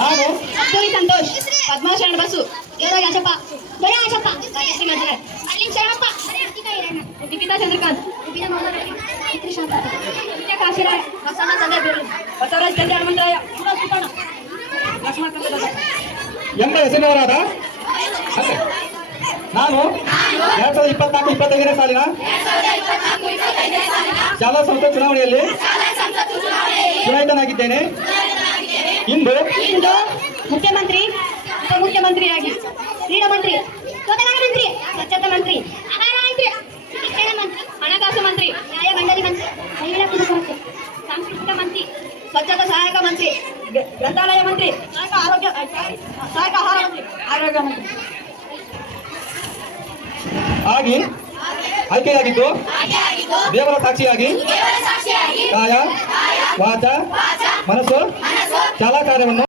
ನಾನು ಕಸ್ತೂರಿ ಸಂತೋಷ್, ಪದ್ಮಾಶರಣ ಬಸು, ದೇವರಾಜ ಆಶಪ್ಪ, ದೊರೆ ಆಶಪ್ಪ, ರಾಜಶ್ರೀ ಮಂಜುಳ, ಅರ್ಲಿನ್ ಶರಣಪ್ಪ, ನಿಖಿತಾ ಚಂದ್ರಕಾಂತ್, ಕಾಶಿರಾಯ, ಬಸವಣ್ಣ ಸಂಜಯ್ ಬೇರು, ಬಸವರಾಜ್ ಗದ್ದೆ ಹನುಮಂತರಾಯ, ಲಕ್ಷ್ಮಣ ಎಂಬ ಹೆಸರಿನವರಾದ ನಾನು 2024-25ನೇ ಸಾಲಿನ ಶಾಲಾ ಸಂಸ್ಥೆ ಚುನಾವಣೆಯಲ್ಲಿ ಚುನಾಯಿತನಾಗಿದ್ದೇನೆ. ಇಂದು ಮುಖ್ಯಮಂತ್ರಿ, ಉಪಮುಖ್ಯಮಂತ್ರಿಯಾಗಿ, ಕ್ರೀಡಾ ಮಂತ್ರಿ, ತೋಟಗಾರಿಕೆ ಮಂತ್ರಿ, ಸ್ವಚ್ಛತಾ ಮಂತ್ರಿ, ಆಹಾರ ಮಂತ್ರಿ, ಶಿಕ್ಷಣ ಮಂತ್ರಿ, ಹಣಕಾಸು ಮಂತ್ರಿ, ನ್ಯಾಯ ಮಂಡಳಿ ಮಂತ್ರಿ, ಮಹಿಳಾ ಕುಟುಂಬ ಮಂತ್ರಿ, ಸಾಂಸ್ಕೃತಿಕ ಮಂತ್ರಿ, ಸ್ವಚ್ಛತಾ ಸಹಾಯಕ ಮಂತ್ರಿ, ಗ್ರಂಥಾಲಯ ಮಂತ್ರಿ, ಸಹಾಯಕ ಆಹಾರ ಮಂತ್ರಿ, ಆರೋಗ್ಯ ಮಂತ್ರಿ ಆಗಿ ಆಯ್ಕೆಯಾಗಿದ್ದು ದೇವರ ಸಾಕ್ಷಿಯಾಗಿ ಕಾಯ ವಾಚ ಮನಸ್ಸು ಶಾಲಾ ಕಾರ್ಯವನ್ನು